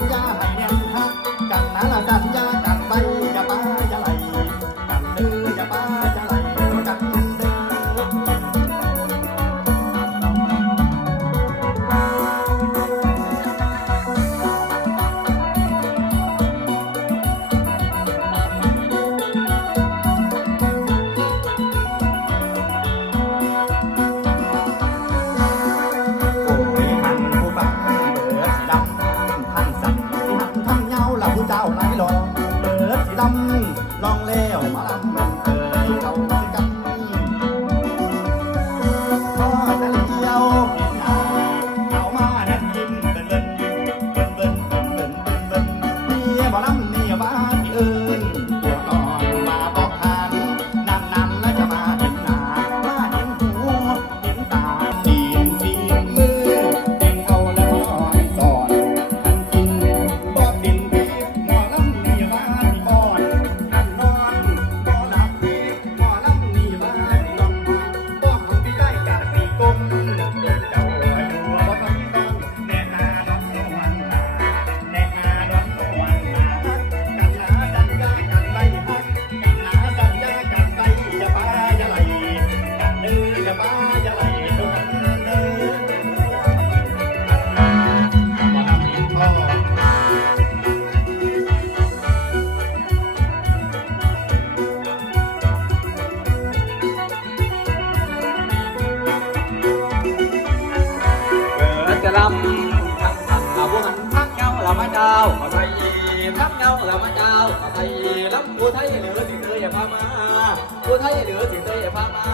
สัาให้เนี่นฮักกันนะล่ะสัญ 嘛啦嘛。 ลำทั้งทั้งอาบุหันทั้งเงาละมาเจ้าขอไทยทั้งเงาละมาเจ้าขอไทยลำผู้ไทยเหนือสิเตยอย่าพามาผู้ไทยเหนือสิเตยอย่าพามา